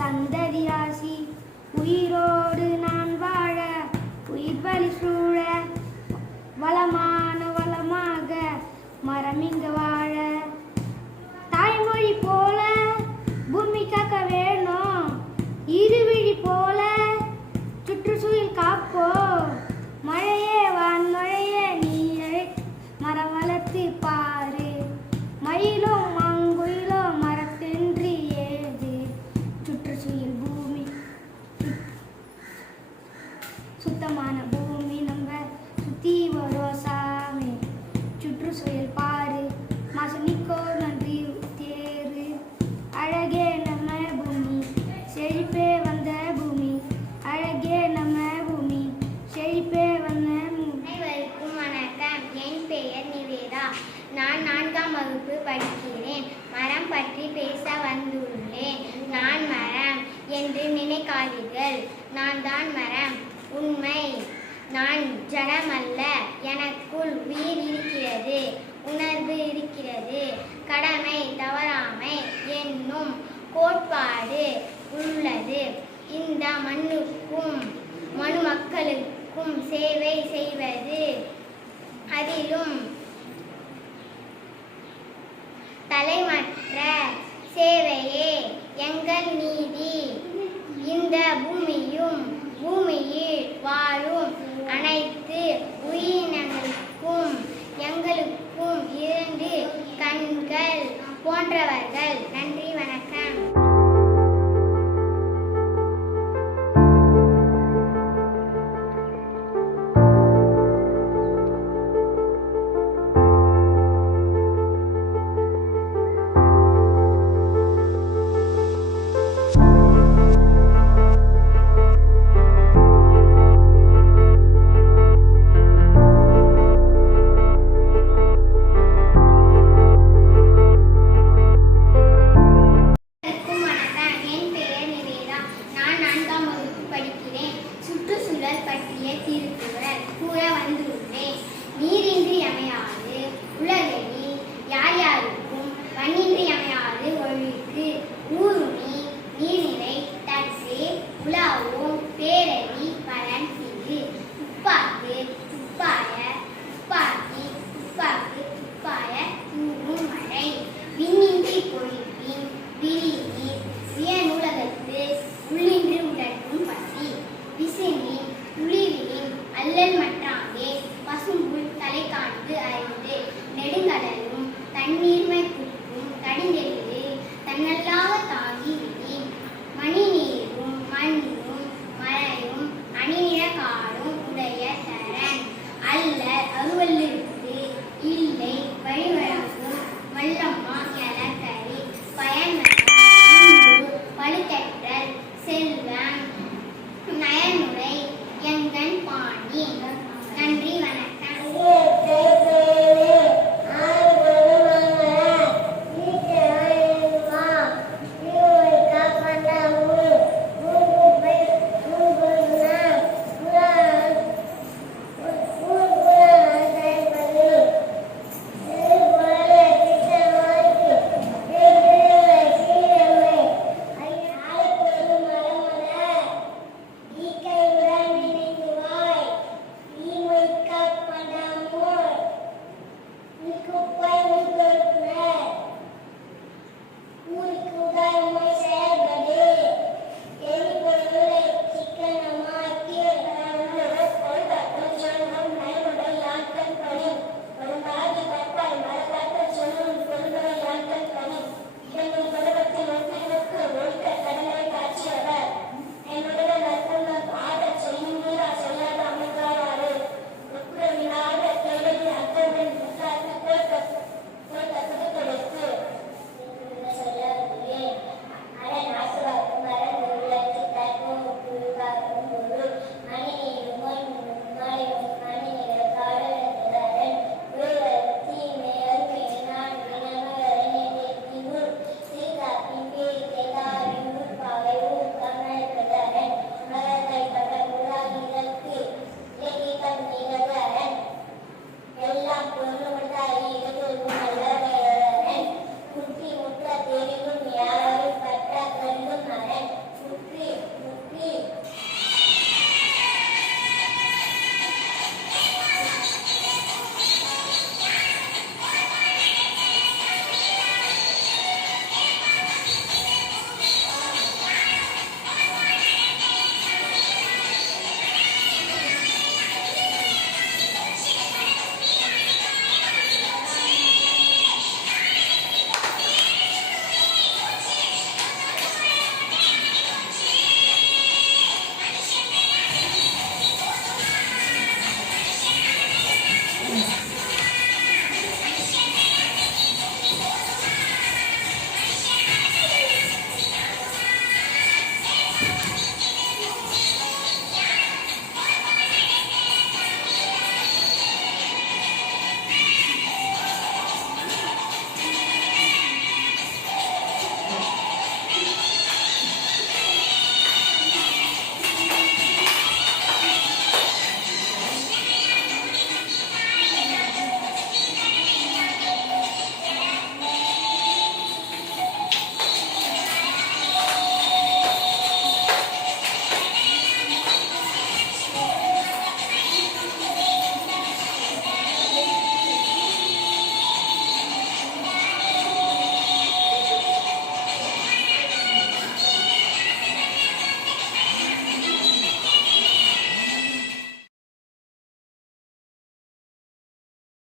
சந்ததியாசி உயிரோடு நான் வாழ உயிர் வழி சூழ வளமான வளமாக மரமிங்க வாழ நினைக்காதீர்கள் நான் தான் மரம். உண்மை. நான் ஜடமல்ல. எனக்குள் உயிர் இருக்கிறது. உணர்வு இருக்கிறது. கடமை தவறாமை என்னும் கோட்பாடு உள்ளது. இந்த மண்ணுக்கும் மனு மக்களுக்கும் சேவை செய்வது அதிலும் தலைமற்ற சேவையே. எங்கள் நீதி இந்த பூமியும் பூமியில் வாழும் அனைத்து உயிரினங்களுக்கும் எங்களுக்கும் இரண்டு கண்கள் போன்றவர்கள். நன்றி வணக்கம். நன்றி.